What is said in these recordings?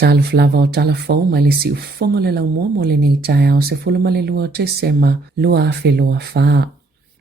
Tala Fou Tala Fou mai le si ufonga le lau mua mo le nei tai au se fulu ma le lua te sema lua afe lua wha.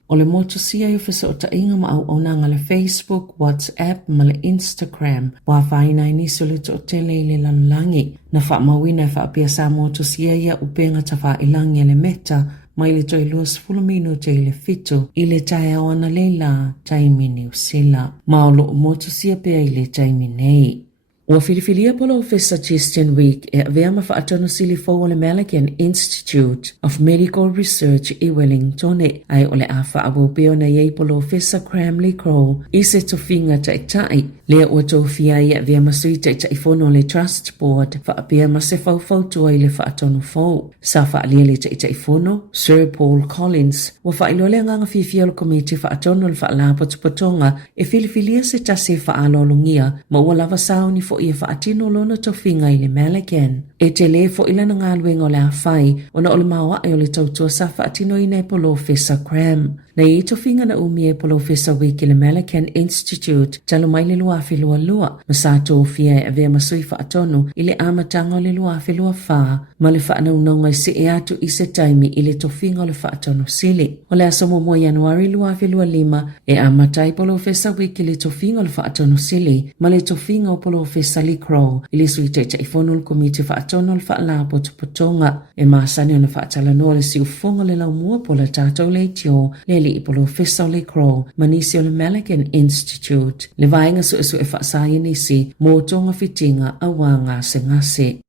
O le moto sia i fesa o ta inga ma au onanga le Facebook, WhatsApp, ma le Instagram. Wa whaina i niso le to tele i le lanlangi. Na wha mawina i wha apia Sāmoa to sia ia upenga ta wha ilangi le meta mai le toi luas fulumino te i le fito i le tai au ana leila taimi ni usila. Ma o lo moto sia pia i le taimi nei. Ua filifilia polo fe Suggestion Week e avea ma whaatono sili fo le American Institute of Medical Research i Wellington ai ole a whaabopeo na iei polo fesa Cramley Crow i se tofinga tai lea ua tofia i avea masui tai fono le Trust Board whaapea ma se fau tua i le whaatono fo. Sa whaalia le tai fono, Sir Paul Collins, ua whailole nganga fifia le komiti whaatono le whaalapo tupotonga e filifilia se tase whaalolungia ma ua lava sauni fo ia whaatino lona tofinga i le Melican. E te le fo ilana ngā luenga o le awhai, o na o le mawa ai o le tautua sa whaatino i nei polo fesa Cram. Na i tofinga na umi e polo fesa wiki le American Institute, talo mai le luafi lua, ma sa tōfia e avea masui whaatono i le amatanga o le luafi lua wha, ma le whaanaunonga i se e atu i se taimi i le tofinga o le whaatono sili. O le asomo mua Januari luafi lua lima, e amatai polo fesa wiki le tofinga o le whaatono sili, ma le tofinga o polo fesa li Crow, i le sui te taifonu le komiti whaatono le whaalapo tupotonga, e maasani o na whaatalanoa le si ufonga le lau mua po le tātou le tio, le i polo fesa le Crow, manisi o le American Institute, le vaenga su e whaasaya nisi, mō tonga fitinga a wanga se ngase.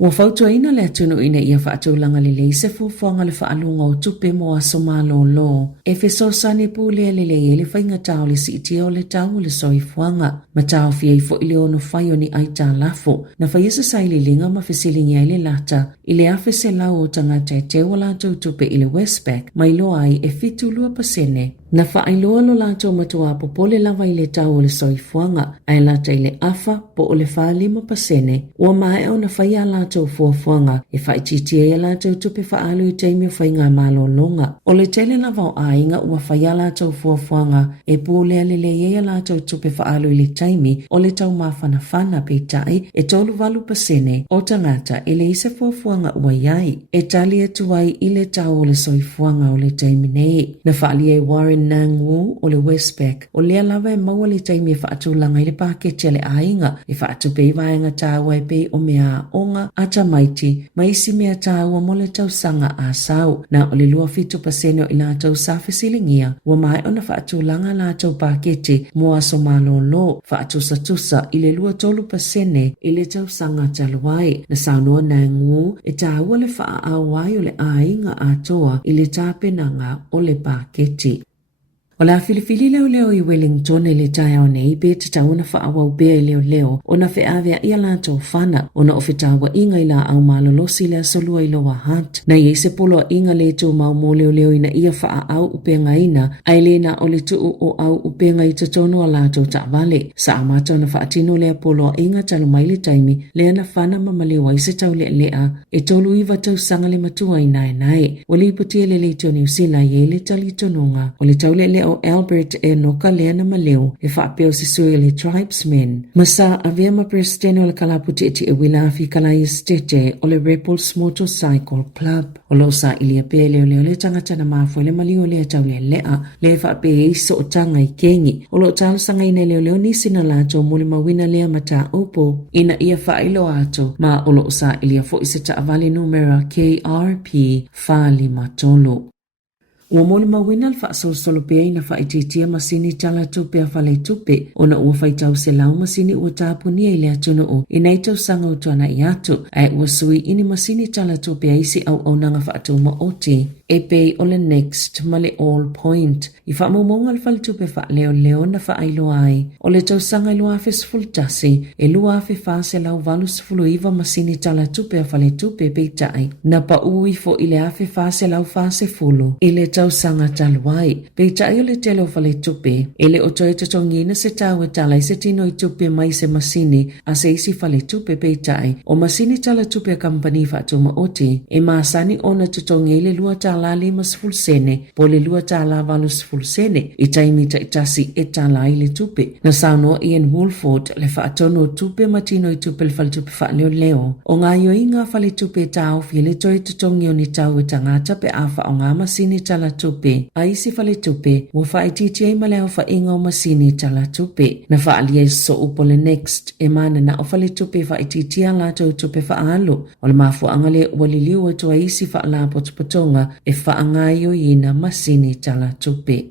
Ua fautua ina le atunu ina ia whaatulanga le lei se fufuanga le whaalunga o tupe mo aso malo lo. E feso sani pule le lei le whainga tau le si itia o le tau le soifuanga. Ma tau fia i fo ile ono whaio ni ai Tala Fou. Na whaiesa sai le linga ma fesilingi ai le lata. I le afe se lau o tangata e te wala tau tupe i le Westpac. Mai lo ai e fitu lua pasene. Na whaailoa lo lato matua po pole lava i le tau o le soifuanga. Ai lata i le afa po o le wha 5%. Ua mae au na whaia lato fuafuanga e whaititia ia lato tupe whaalu i teimi o whainga malo longa. O le tele lava o ainga ua whaia lato fuafuanga e pōlea le ia lato tupe whaalu i le teimi o le tau mawhana pe tai e tolu 8% o tangata e le isa fuafuanga ua iai. E tali atu ai i le tau o le soifuanga o le teimi nei. Na whaalia e Warren Nang Wu o le Westpac o lea lava e maua le teimi e whaatulanga i le pakete le ainga e whaatupe i vaenga tāua e pe o mea onga ata maiti maisi mea tāua mo le tausanga a sau na o le 2% o i la tau sa fesilingia ua mai o na whaatulanga la tau pakete mo aso malo lo whaatusa i le 2% i le tausanga taluai na saunua Nang Wu e tāua le wha awai o le ainga atoa i le tāpenanga o le pakete. O la filifili leo i Wellington e le tai au nei pe te tauna whaawau bea i leo o na whaavea ia lantou whana o na ofetawa inga i la au malolosi le asolua i loa hat. Na i se polo inga le tō mau mō leo ina ia wha au upenga ina ai le na o le tuu o au upenga i tatono a lantou ta vale. Sa amata na whaatino lea polo inga talo mai le taimi lea na whana mamalewa i se tau lea e tolu iwa tau sanga le matua i nae. O li putia le tō New Zealand i le tali tononga o le tau lea o Albert e noka lea na maleo e whaapeo se sui le tribesmen. Masa avea ma presidente o le kalaputi eti e wilafi kalai estete o le Ripples Motorcycle Club. O lo sa ilia pe leo le tangata na mafo le malio lea tau lea le whaapea iso o tanga i kengi. O lo talo sanga ina leo nisi na lato muli mawina lea mata opo ina ia whailo ato ma o lo sa ilia fo iseta avali numera KRP 553. Ua mole mawina al whaasolo pea ina whaititia masini tala tupe a whale tupe o na ua whaitau se lau masini ua tāpunia i lea tunu o inai tau sanga o tuana i atu ai ua sui ini masini tala tupe a isi au nanga whaatau ma oti e pei o le Next ma le All Point i whaamumonga al whale tupe wha leo na whaailo ai o le tau sanga i lua afe sfultasi e lua afe whaase lau valu sfulu iwa masini tala tupe a whale tupe pei tai na pa ui fo i le afe whaase lau whaase fulu i le tau sanga taluai. Pei tai o le tele o whale tupe, ele o toi tatongina se tau e tala i se tino i tupe mai se masini a se isi whale tupe pei tai o masini tala tupe a kampani whaatuma oti e maasani o na tatongi le lua tala tala 50 sene po le lua tala 80 sene I taimi ta itasi e tala I le tupe. Na Sāmoa Ian Woolford le whaatono tupe matino I tupe le whale tupe wha leo. O ngā ioinga whale tupe tau fi le toi tutongi o ni tau e tangata pe awha o ngā masini tala tupe. A isi whale tupe, wo wha ititi e maleo wha inga o masini tala tupe. Na wha alia so upo le next e mana na o whale tupe wha ititi a lato tupe wha alo. O le mafu angale waliliu e tua isi wha la potopotonga e wha angaio ina masini tala tupe.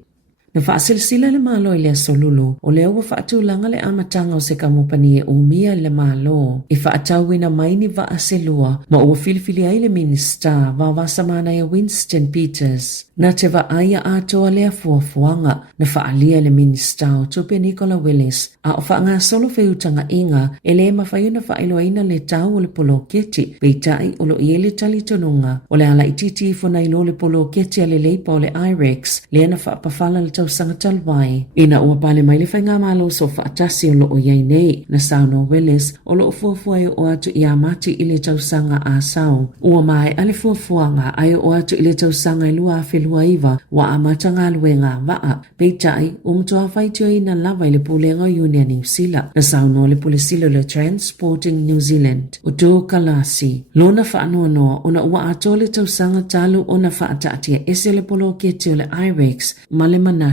Na whaasilsila le malo I le asolulu, o leo wa whaatulanga le amatanga o se kamupani e umia le malo. I whaatauina maini vaasilua, ma ua filifili ai le minister, wa wasamana ya Winston Peters. Na te wa aia atoa le afuafuanga, na whaalia le minister o tupe Nicola Willis, a o whaanga solo feutanga inga, e le mawhaiuna whaailoaina le tau o le polo keti, peitai o lo I le tali tonunga, o le ala ititi ifona ilo le polo keti a le leipa o le IREX, le ana whaapawhala le sanga talwai. Ina ua pale mai le whainga malo so whaatasi o loo iei nei na Sāmoa Willis o loo fuafuai o atu I amati I le tausanga a sau. Ua mai ale fuafuanga ai o atu I le tausanga I lua awhelua iwa wa amata ngā luenga waa. Peitai umtoa whaitio I na lava I le pulenga Union New Zealand. Na Sāmoa le pulisilo le Transporting New Zealand. O tō kalasi. Lona whaanoa noa ona ua ato le tausanga talu ona whaatatia ese le polo keti o le IREX ma le manatu.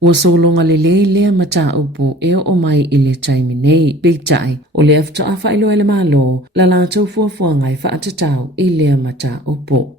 Ua solonga le lea mata upu e o mai I le taimi nei. Peitai, o le afto a whailo ele malo, la lātou fuafuanga I whaatatau I lea mata upu.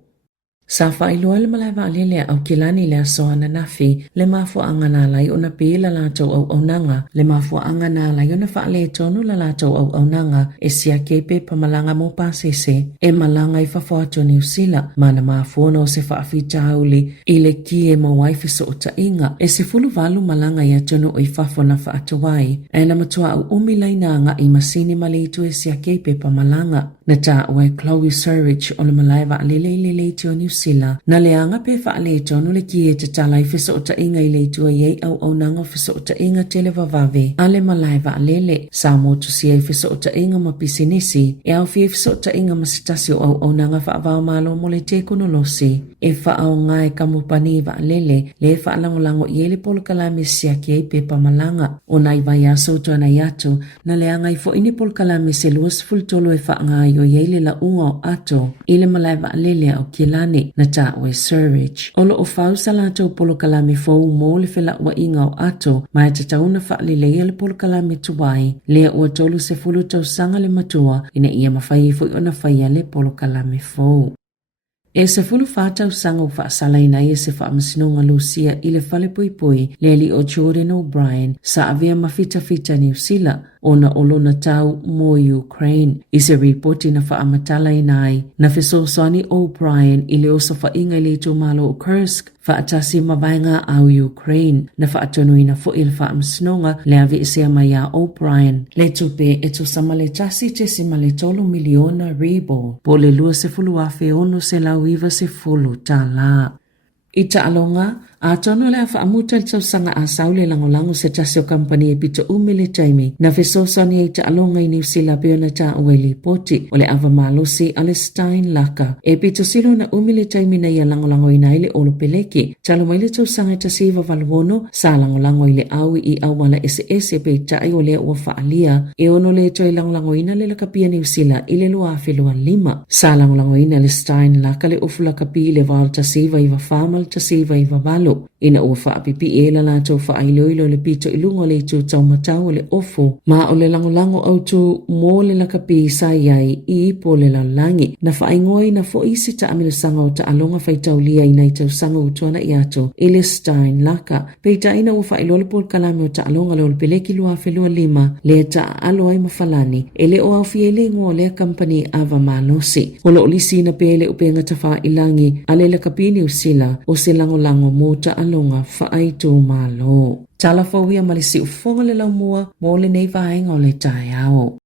Sa whailoa le malaiwa alele au kilani le asoana nafi, le mafua angana lai ona pe la lātou au aunanga, le mafua angana lai ona whaale tonu la lātou au aunanga, e sia kepe pa malanga mo pasese, e malanga I whawhātua New Zealand, mana mafua no se whaafita auli, I le kie ma waifi so ota inga, e se fulu walu malanga I atonu o I whafo na whaatawai, e na matua au umilainanga I masini malitu e sia kepe pa malanga, na ta ue Chloe Surridge o le malaiwa alele tio New Sila, na leanga pe whaale tonu le kie te talai whisa o ta inga I leitua iei au nanga whisa o ta inga tele vavave. Ale malaiwa alele, Sāmoa tusia I whisa o ta inga ma pisinisi, e au fie whisa o ta inga masitasi o au nanga whaavao malo mo le te kunolosi. E whaao ngai kamupani wa alele, le whaalangolango I ele polokalame sia kiei pe pamalanga. O nai vai aso tuana yatu, na leanga I fo ini polokalame se luas fultolo e whaangai o iele la unga o ato. Ile malaiwa alele au kilane, na ta ue Surridge. Olo o whau sa lātou polokalame fōu mō le whela ua inga o ato, mai te tauna whaalelea le polokalame tuwai, lea ua tolu se fulu tau sanga le matua, ina ia mawhai fo ona whaia le polokalame fōu. E se fulu whātau sanga o whaasalaina I se whaamasino Lucia I le whale pui pui, le li o Jordan O'Brien, sa avea mawhita New Zealand, ona olona tau mo Ukraine. I se reporti na whaamatala inai, na whesosani O'Brien I le osa whainga le tō malo o Kursk, whaatasi mawainga au Ukraine, na whaatono ina fo il whaamasnonga le avi isea mai a O'Brien. Le tupe e to samale tasi te simale tolo miliona ribo, po le lua se fulu afe ono se lau iwa se fulu tala. I alonga, a tono le whaamuta le tausanga a saule langolango se tasio kampani e pito umile taimi, na whesosani e alonga I New Zealand peona ta ueli poti, o le ava malosi ale Stein laka. E pito silo na umile taimi na ia langolango ina ile olo peleki, talo maile tausanga e tasiva valwono, sa langolango ile awi I awala ese pe tai o le ua whaalia, e ono le toi langolango ina le lakapia New Zealand ile lua awhelua 5. Sa langolango ina le Stein laka le ufula kapi le val tasiva iwa famal tasiva iwa valo. Ina ua whaapipi e la lātou whaailoilo le pito ilungo le tū tau matau le ofo. Ma o le langolango au tū mō le lakapi sai ai I po le laulangi. Na whaaingoi na fo isi ta amila sanga o ta alonga whaitau lia I nei tau sanga utuana I ato. Ile Stein laka. Peita ina ua whailole pol kalame o ta alonga le olpeleki lua whelua 5. Le ta alo ai mawhalani. E le o au fiele ngō le kampani ava malosi. Ola olisi na pele upenga ta whailangi. Ale lakapi New Zealand o se langolango mō ta alonga whaaitu malo. Tala Fou ia malisi ufonga le lau mua, mō le nei vaenga o le tai ao.